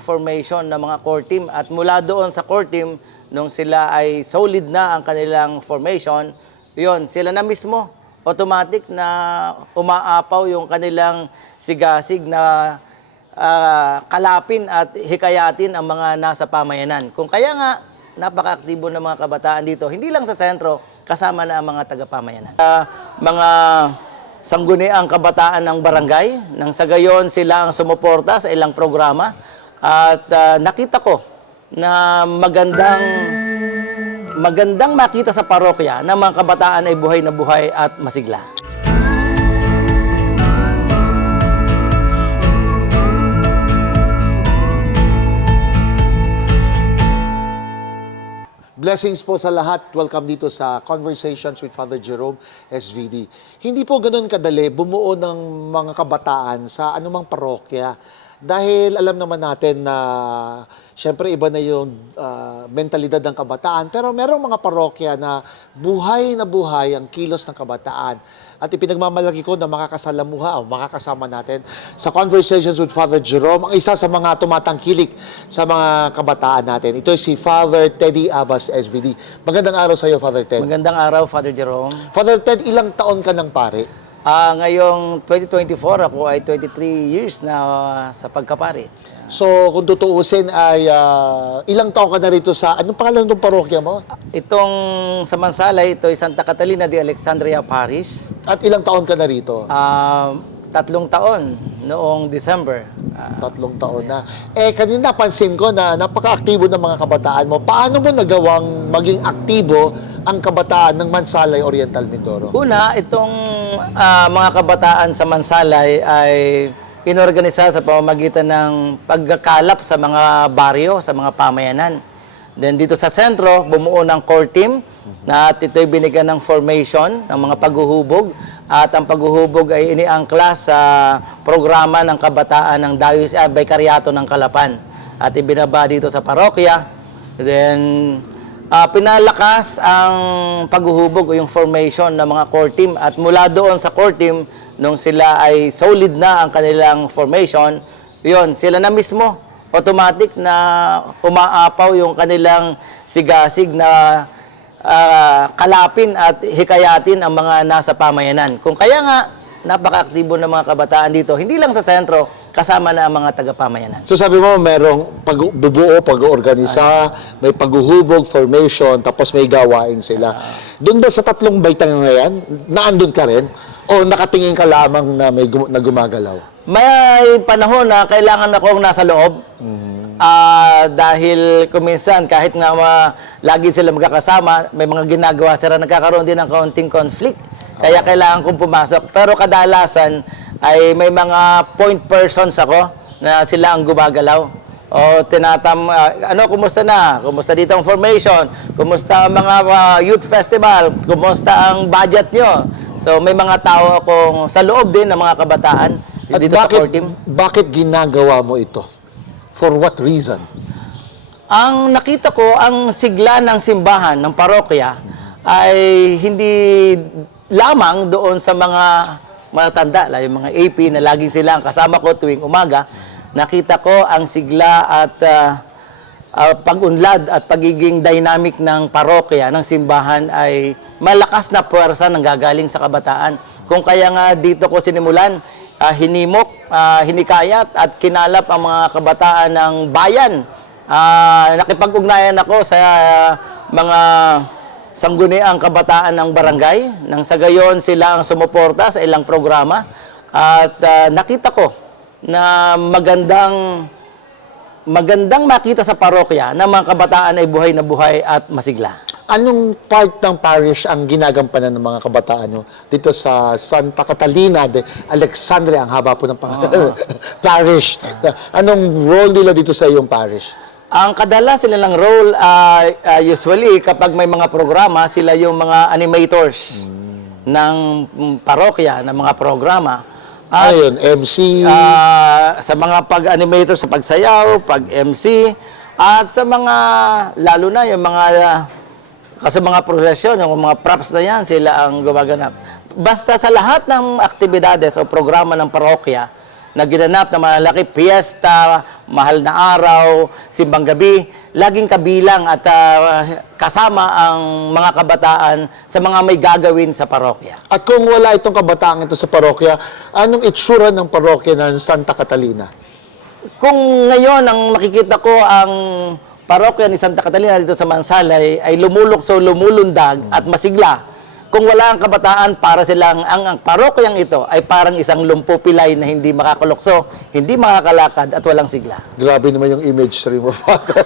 formation ng mga core team. At mula doon sa core team nung sila ay solid na ang kanilang formation yon sila na mismo automatic na umaapaw yung kanilang sigasig na ah, kalapin at hikayatin ang mga nasa pamayanan. Kung kaya nga napaka-aktibo ng mga kabataan dito hindi lang sa sentro kasama na ang mga tagapamayanan. Ah, mga sangguniang kabataan ng barangay nang sa gayon sila ang sumuporta sa ilang programa at ah, nakita ko na magandang magandang makita sa parokya na mga kabataan ay buhay na buhay at masigla. Blessings po sa lahat. Welcome dito sa Conversations with Father Jerome, SVD. Hindi po ganun kadali bumuo ng mga kabataan sa anumang parokya. Dahil alam naman natin na syempre iba na yung ah, mentalidad ng kabataan. Pero merong mga parokya na buhay na buhay ang kilos ng kabataan. At ipinagmamalaki ko na makakasalamuha o makakasama natin sa Conversations with Father Jerome, ang isa sa mga tumatangkilik sa mga kabataan natin. Ito si Father Teddy Abbas, SVD. Magandang araw sa iyo, Father Ted. Magandang araw, Father Jerome. Father Ted, ilang taon ka ng pare? Ah, ngayong 2024 ako ay 23 years na ah, sa pagkapari. So, kung tutuusin ay ah, ilang taon ka na rito sa, anong pangalan ng parokya mo? Itong sa Mansalay, ito ay Santa Catalina de Alexandria Parish. At ilang taon ka na rito? Ah, tatlong taon noong December. Ah, Tatlong taon na. Eh, kanina pansin ko na napaka-aktibo ng mga kabataan mo. Paano mo nagawang maging aktibo ang kabataan ng Mansalay Oriental Mindoro? Una, itong ah, mga kabataan sa Mansalay ay inorganisa sa pamamagitan ng pagkakalap sa mga baryo, sa mga pamayanan. Then dito sa sentro, bumuo ng core team na at ito'y binigyan ng formation ng mga paghuhubog at ang paghuhubog ay iniangkla sa programa ng kabataan ng Dayos uh, Baykaryato ng Kalapan at ibinaba dito sa parokya. Then Ah, pinalakas ang paghuhubog o yung formation ng mga core team at mula doon sa core team nung sila ay solid na ang kanilang formation, yon sila na mismo automatic na umaapaw yung kanilang sigasig na ah, kalapin at hikayatin ang mga nasa pamayanan. Kung kaya nga napaka-aktibo ng mga kabataan dito, hindi lang sa sentro, kasama na ang mga tagapamayanan. So sabi mo, merong pagbubuo, pag-organisa, may paghuhubog, formation, tapos may gawain sila. Doon ba sa tatlong baitang na yan, naandun ka rin? O nakatingin ka lamang na may gum- na gumagalaw? May panahon na kailangan akong nasa loob. Ah, dahil kuminsan, kahit nga ma, lagi sila magkakasama, may mga ginagawa sila, nagkakaroon din ng kaunting conflict. Kaya kailangan kong pumasok. Pero kadalasan ay may mga point persons ako na sila ang gumagalaw. O tinatam, ah, ano, kumusta na? Kumusta dito ang formation? Kumusta ang mga ah, youth festival? Kumusta ang budget nyo? So may mga tao akong sa loob din ng mga kabataan At dito sa core bakit, team. bakit ginagawa mo ito? For what reason? Ang nakita ko, ang sigla ng simbahan, ng parokya, ay hindi lamang doon sa mga matatanda, yung mga AP na laging sila ang kasama ko tuwing umaga. Nakita ko ang sigla at ah, ah, pag-unlad at pagiging dynamic ng parokya, ng simbahan ay malakas na puwersa ng gagaling sa kabataan. Kung kaya nga dito ko sinimulan, ah, hinimok, ah, hinikayat at kinalap ang mga kabataan ng bayan. Ah, nakipag-ugnayan ako sa ah, mga sangguniang kabataan ng barangay. Nang sa gayon sila ang sumuporta sa ilang programa. At ah, nakita ko na magandang magandang makita sa parokya na mga kabataan ay buhay na buhay at masigla. Anong part ng parish ang ginagampanan ng mga kabataan nyo dito sa Santa Catalina de Alexandria, ang haba po ng pangalan, parish. Anong role nila dito sa iyong parish? Ang kadalasan nilang role, ah, ah, usually, kapag may mga programa, sila yung mga animators ng mm, parokya, ng mga programa. At Ano yun? MC? ah, sa mga pag-animator sa pagsayaw, pag-MC, at sa mga, lalo na yung mga, kasi mga prosesyon, yung mga props na yan, sila ang gumaganap. Basta sa lahat ng aktibidades o programa ng parokya, na ginanap na malaki, piyesta, mahal na araw, simbang gabi, laging kabilang at ah, kasama ang mga kabataan sa mga may gagawin sa parokya. At kung wala itong kabataan ito sa parokya, anong itsura ng parokya ng Santa Catalina? Kung ngayon ang makikita ko ang parokya ni Santa Catalina dito sa Mansalay ay lumulukso, lumulundag at masigla. Kung wala ang kabataan, para silang, ang, ang parokyang ito ay parang isang lumpo pilay na hindi makakulokso, hindi makakalakad at walang sigla. Grabe naman yung imagery mo.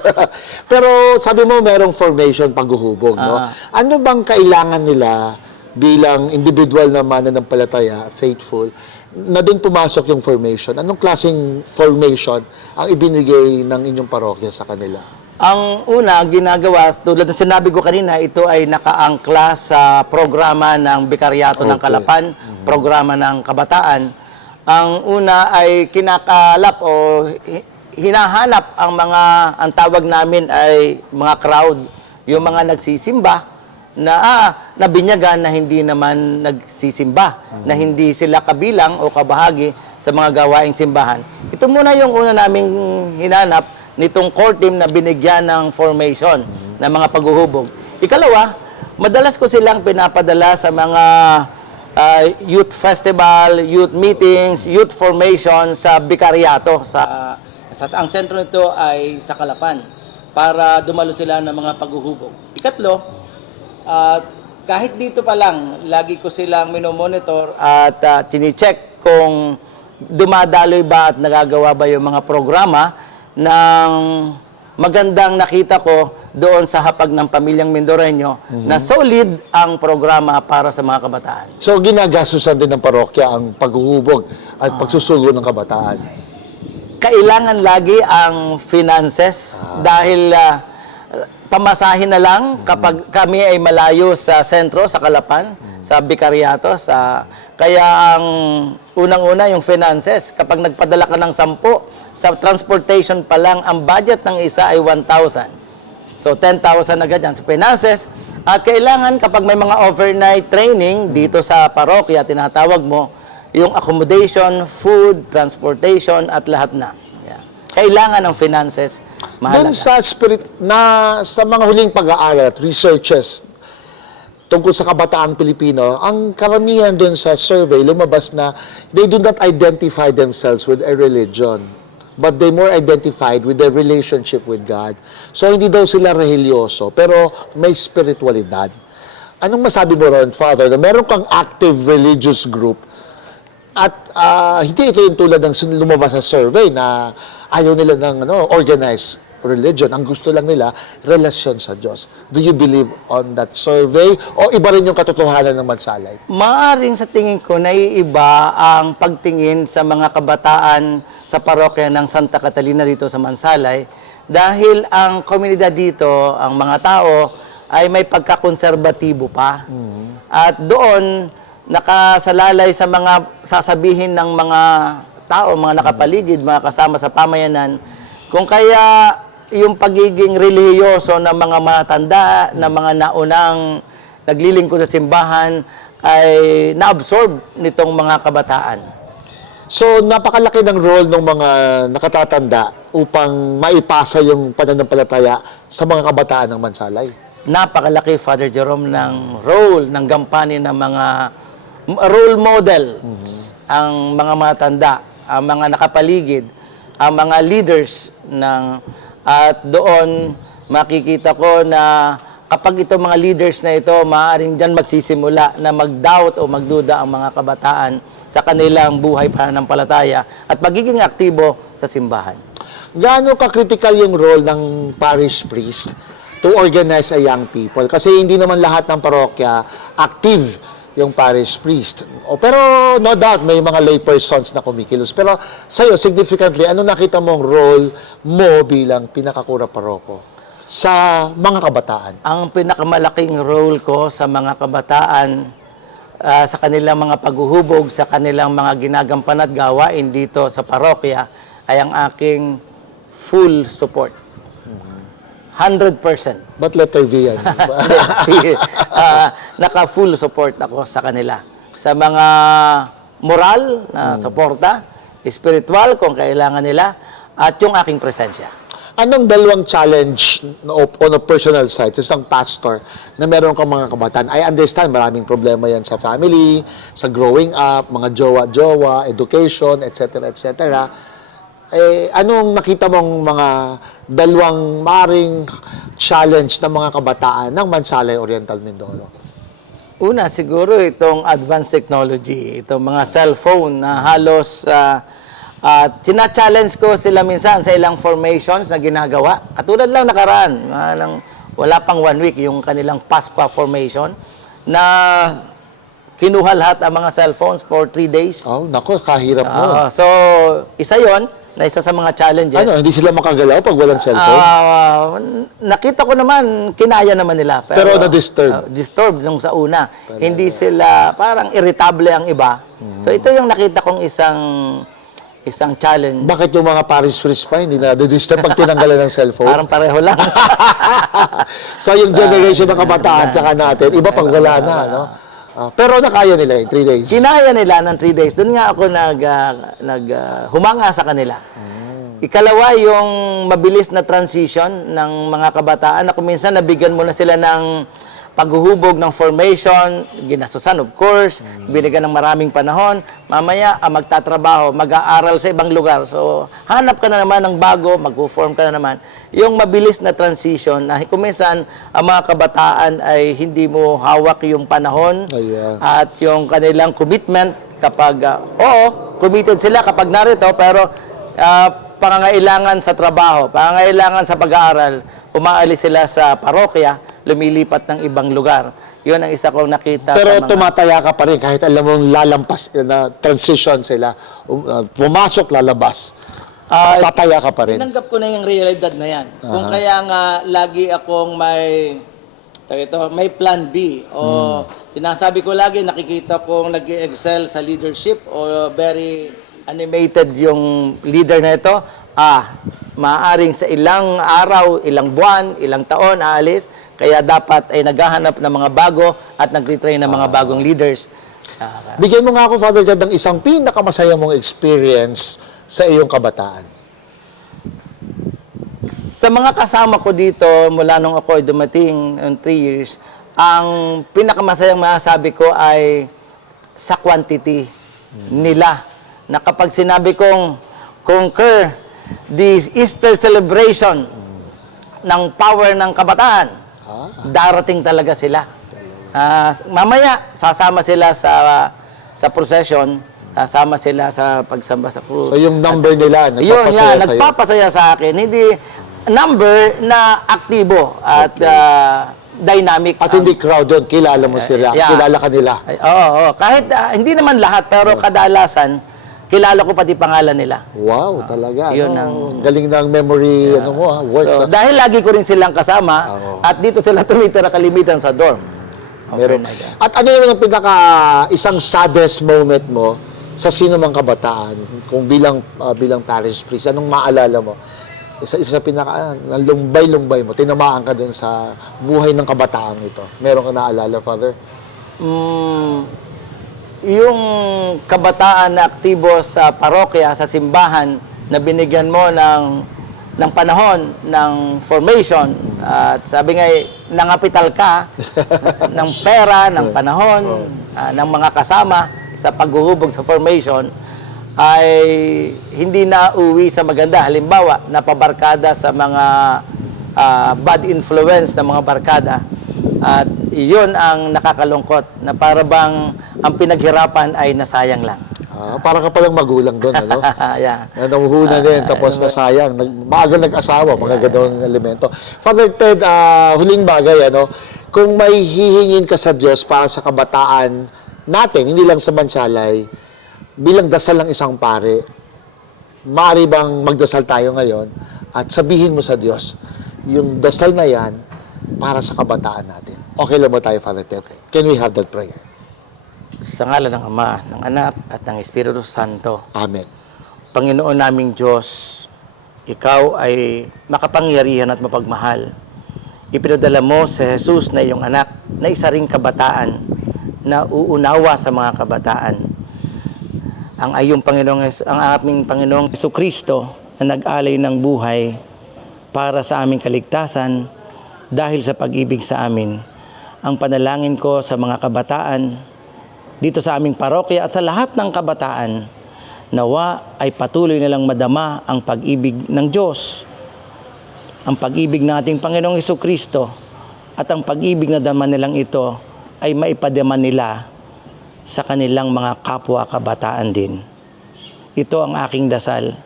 Pero sabi mo merong formation paghuhubog, no? Ano bang kailangan nila bilang individual na mananampalataya, faithful, na doon pumasok yung formation? Anong klaseng formation ang ibinigay ng inyong parokya sa kanila? Ang una, ang ginagawa, tulad ng sinabi ko kanina, ito ay nakaangkla sa programa ng Bikaryato ng Okay. Kalapan, programa ng Kabataan. Ang una ay kinakalap o hi- hinahanap ang mga, ang tawag namin ay mga crowd, yung mga nagsisimba na ah, nabinyagan na hindi naman nagsisimba, na hindi sila kabilang o kabahagi sa mga gawaing simbahan. Ito muna yung una naming hinanap nitong core team na binigyan ng formation ng mga paghuhubog. Ikalawa, madalas ko silang pinapadala sa mga ah, youth festival, youth meetings, youth formation sa Bikaryato. Sa, sa, ang sentro nito ay sa Kalapan para dumalo sila ng mga paghuhubog. Ikatlo, at kahit dito pa lang, lagi ko silang minomonitor at uh, chinecheck kung dumadaloy ba at nagagawa ba yung mga programa ng magandang nakita ko doon sa hapag ng pamilyang Mindoreño na solid ang programa para sa mga kabataan. So, ginagasusan din ng parokya ang paghuhubog at pagsusugo ng kabataan. kailangan lagi ang finances dahil ah, pamasahin na lang kapag kami ay malayo sa sentro, sa Kalapan, sa Bikaryato, sa kaya ang unang-una yung finances. Kapag nagpadala ka ng sampu, sa transportation pa lang, ang budget ng isa ay 1,000. So 10,000 agad yan sa finances. At kailangan kapag may mga overnight training dito sa parokya, tinatawag mo, yung accommodation, food, transportation, at lahat na. Yeah. Kailangan ng finances mahalaga. Doon sa spirit na sa mga huling pag-aaral at researches tungkol sa kabataang Pilipino, ang karamihan doon sa survey lumabas na they do not identify themselves with a religion but they more identified with their relationship with God. So hindi daw sila religyoso, pero may spiritualidad. Anong masabi mo ron, Father, na meron kang active religious group at ah, hindi ito yung tulad ng lumabas sa survey na ayaw nila ng ano, organized religion. Ang gusto lang nila, relasyon sa Diyos. Do you believe on that survey? O iba rin yung katotohanan ng Mansalay? Maaring sa tingin ko, naiiba ang pagtingin sa mga kabataan sa parokya ng Santa Catalina dito sa Mansalay dahil ang komunidad dito, ang mga tao, ay may pagkakonserbatibo pa. At doon, nakasalalay sa mga sasabihin ng mga tao, mga nakapaligid, mga kasama sa pamayanan, kung kaya yung pagiging relihiyoso ng mga matanda, ng mga naunang naglilingkod sa simbahan, ay naabsorb nitong mga kabataan. So, napakalaki ng role ng mga nakatatanda upang maipasa yung pananampalataya sa mga kabataan ng Mansalay. Napakalaki, Father Jerome, ng role, ng gampanin ng mga role model, ang mga matanda, ang mga nakapaligid, ang mga leaders ng at doon makikita ko na kapag itong mga leaders na ito, maaaring dyan magsisimula na mag-doubt o magduda ang mga kabataan sa kanilang buhay pananampalataya at pagiging aktibo sa simbahan. Gaano ka-critical yung role ng parish priest to organize a young people? Kasi hindi naman lahat ng parokya active yung parish priest. O, pero no doubt, may mga lay persons na kumikilos. Pero sa'yo, significantly, ano nakita mong role mo bilang pinakakura paroko sa mga kabataan? ang pinakamalaking role ko sa mga kabataan ah, sa kanilang mga paghuhubog, sa kanilang mga ginagampan at gawain dito sa parokya ay ang aking full support. 100%. Ba't letter V yan? Ah, naka-full support ako sa kanila. Sa mga moral na suporta, spiritual kung kailangan nila, at yung aking presensya. Anong dalawang challenge on a personal side, sa isang pastor, na meron kang mga kabataan? I understand, maraming problema yan sa family, sa growing up, mga jowa-jowa, education, etc., etc. Eh, anong nakita mong mga dalawang maring challenge ng mga kabataan ng Mansalay Oriental Mindoro? Una, siguro itong advanced technology, itong mga cellphone na halos uh, at challenge ko sila minsan sa ilang formations na ginagawa. Katulad lang nakaraan, lang, wala pang one week yung kanilang PASPA formation na kinuha lahat ang mga cellphones for three days. Oh, nako, kahirap mo. Ah, so, isa yon na isa sa mga challenges. ano, hindi sila makagalaw pag walang cellphone? Ah, nakita ko naman, kinaya naman nila. Pero na-disturb? Ah, disturb nung sa una. Hindi sila, parang irritable ang iba. So ito yung nakita kong isang isang challenge. Bakit yung mga Paris Freeze pa hindi na disturb pag tinanggalan ng cellphone? Parang pareho lang. so yung generation ng kabataan tsaka natin, iba pag wala na, no? Ah, pero nakaya nila in three days. Kinaya nila ng three days. Doon nga ako nag, ah, nag ah, humanga sa kanila. Ikalawa, yung mabilis na transition ng mga kabataan na kung minsan nabigyan mo na sila ng paghuhubog ng formation, ginasusan of course, binigyan ng maraming panahon, mamaya ah, magtatrabaho, mag-aaral sa ibang lugar. So, hanap ka na naman ng bago, mag-form ka na naman. Yung mabilis na transition na kung minsan ang mga kabataan ay hindi mo hawak yung panahon, Ayan. at yung kanilang commitment kapag, ah, oo, committed sila kapag narito, pero ah, pangangailangan sa trabaho, pangangailangan sa pag-aaral, umaalis sila sa parokya, lumilipat ng ibang lugar. Yun ang isa kong nakita Pero mga... tumataya ka pa rin kahit alam mong lalampas na transition sila. Uh, pumasok, lalabas. Ah, Tataya ka pa rin. Tinanggap ko na yung realidad na yan. Kung kaya nga lagi akong may ito, may plan B o sinasabi ko lagi nakikita kong nag-excel sa leadership o very animated yung leader na ito, ah, maaring sa ilang araw, ilang buwan, ilang taon aalis, kaya dapat ay naghahanap ng mga bago at nagtitrain ng mga bagong leaders. Ah, Bigyan mo nga ako, Father Ted, ng isang pinakamasaya mong experience sa iyong kabataan. Sa mga kasama ko dito, mula nung ako ay dumating in three years, ang pinakamasayang masasabi ko ay sa quantity nila. Na kapag sinabi kong conquer the Easter celebration ng power ng kabataan, darating talaga sila. Ah, mamaya, sasama sila sa sa procession, sasama sila sa pagsamba sa krus. So yung number nila, Yun, nagpapasaya yan, sa'yo. nagpapasaya sa akin. Hindi number na aktibo at ah, dynamic. At hindi crowd yun, kilala mo sila, yeah. kilala ka nila. Ay, oo, oo. Kahit ah, hindi naman lahat, pero kadalasan, kilala ko pati pangalan nila. Wow, talaga. yun ano, galing ng memory, ano mo, ha, works. So, ha? dahil lagi ko rin silang kasama, Oo. at dito sila tumitira kalimitan sa dorm. Okay, Meron. God. At ano yung pinaka isang saddest moment mo sa sino mang kabataan kung bilang ah, bilang parish priest anong maalala mo? Isa isa sa pinaka ah, nalumbay-lumbay mo, tinamaan ka doon sa buhay ng kabataan ito. Meron ka naalala, Father? Mm, yung kabataan na aktibo sa parokya, sa simbahan, na binigyan mo ng ng panahon, ng formation, at sabi nga, eh, nangapital ka ng pera, ng panahon, ah, ng mga kasama sa paghuhubog sa formation, ay hindi na uwi sa maganda. Halimbawa, napabarkada sa mga ah, bad influence ng mga barkada. At iyon ang nakakalungkot na para bang ang pinaghirapan ay nasayang lang. Ah, para ka palang magulang doon, ano? yeah. Na nahuhuna din, tapos nasayang. Nag, maaga nag-asawa, mga ganong elemento. Father Ted, ah, huling bagay, ano? Kung may hihingin ka sa Diyos para sa kabataan natin, hindi lang sa Mansalay, bilang dasal ng isang pare, maaari bang magdasal tayo ngayon at sabihin mo sa Diyos, yung dasal na yan para sa kabataan natin. Okay lang ba tayo, Father Ted? Can we have that prayer? Sa ngala ng Ama, ng Anak, at ng Espiritu Santo, Amen. Panginoon naming Diyos, Ikaw ay makapangyarihan at mapagmahal. Ipinadala mo si Jesus na iyong anak na isa ring kabataan na uunawa sa mga kabataan. ang ayong Panginoong ang aming Panginoong Hesus Kristo na nag-alay ng buhay para sa aming kaligtasan dahil sa pag-ibig sa amin. Ang panalangin ko sa mga kabataan dito sa aming parokya at sa lahat ng kabataan nawa ay patuloy nilang madama ang pag-ibig ng Diyos ang pag-ibig ng ating Panginoong Hesus Kristo at ang pag-ibig na dama nilang ito ay maipadama nila sa kanilang mga kapwa kabataan din. Ito ang aking dasal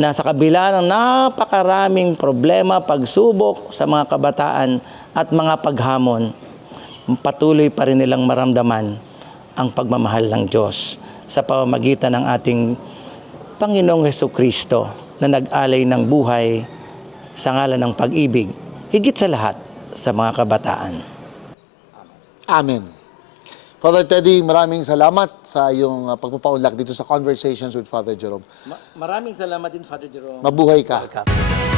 na sa kabila ng napakaraming problema, pagsubok sa mga kabataan at mga paghamon, patuloy pa rin nilang maramdaman ang pagmamahal ng Diyos sa pamamagitan ng ating Panginoong Hesus Kristo na nag-alay ng buhay sa ngalan ng pag-ibig, higit sa lahat sa mga kabataan. Amen. Father Teddy, maraming salamat sa iyong uh, pagpapaunlak dito sa Conversations with Father Jerome. maraming salamat din, Father Jerome. Mabuhay ka. Welcome.